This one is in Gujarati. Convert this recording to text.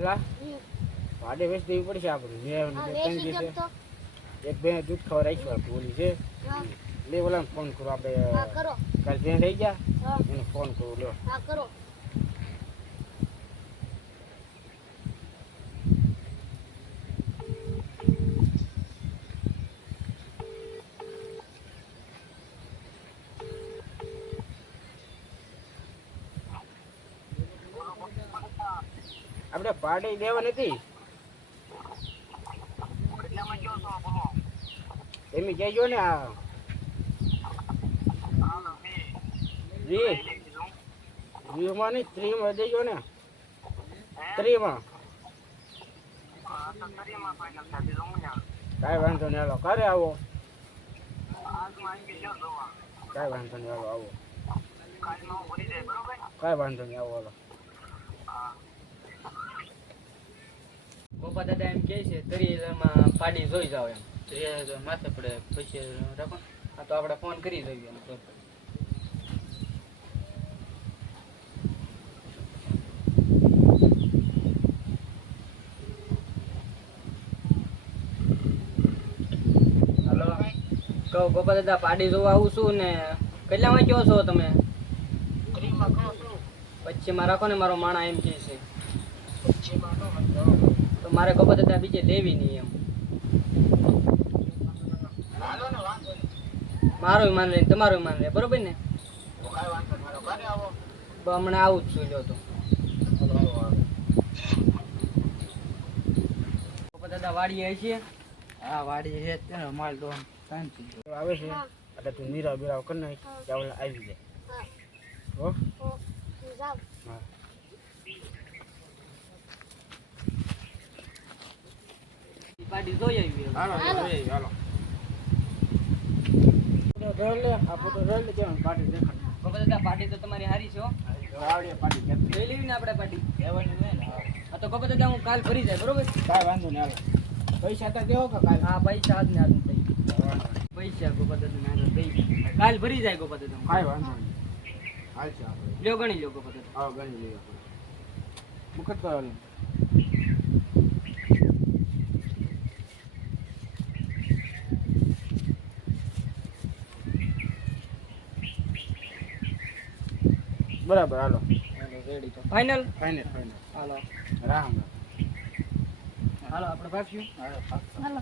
પેલા ભાડે વેચ દેવી પડશે આપણે એક બે દૂધ ખબર રાખ્યું બોલી છે લે ઓલા ફોન કરો આપણે કાલ બેન રહી ગયા એને ફોન કરો લો કરો આપણે પાર્ટી દેવા નથી એમ કહેજો ને આ વીમાં નહીં ત્રીમાં દેજો ને ત્રીમાં કાંઈ વાંધો નહીં હાલો ઘરે આવો કાંઈ વાંધો નહીં હાલો આવો કાંઈ વાંધો નહીં આવો હાલો ગોપા દાદા એમ કહે છે 30,000 પાડી જોઈ જાવ એમ 30,000 માથે પડે પછી રાખો આ તો આપણે ફોન કરી જોઈએ હાલો કહો ગોપા દાદા પાડી જોવા આવું છું ને કેટલામાં કહો છો તમે પછીમાં રાખો ને મારો માણા એમ કહે છે તો મારે ગોપા દાદા બીજે લેવી નહીં એમ મારો માન લે તમારો માન લે બરોબર ને તો હમણાં આવું જ છું જો તો ગોપા દાદા વાડીએ છે હા વાડી છે ત્યાં માલ તો શાંતિ આવે છે એટલે તું નીરાવ બીરાવ કરી નાખ ચાવલ આવી જાય હો જાવ હા પાડી જોઈ આવી હાલો હાલો રોલ લે આપણે તો રોલ લે કેમ પાર્ટી દેખાડ ગોપા દાદા પાડી તો તમારી હારી છે હો આવડે પાર્ટી કે લઈ લેવી ને આપણે પાડી લેવાની ને આ તો ગોપા દાદા હું કાલ ફરી જાય બરોબર કાંઈ વાંધો નહીં હાલો પૈસા તો દેવો કે કાલ હા પૈસા આજ ને આજ થઈ પૈસા ગોપા દાદા ના દઈ કાલ ભરી જાય ગોપા દાદા કાંઈ વાંધો નહીં હાલ છે આપણે લ્યો ગણી લ્યો ગોપા દાદા આવો ગણી લઈએ આપણે મુકત તો બરાબર હાલો રેડી તો ફાઇનલ ફાઇનલ ફાઇનલ હાલો રામ હાલો આપણે ભાગ્યું હાલો હાલો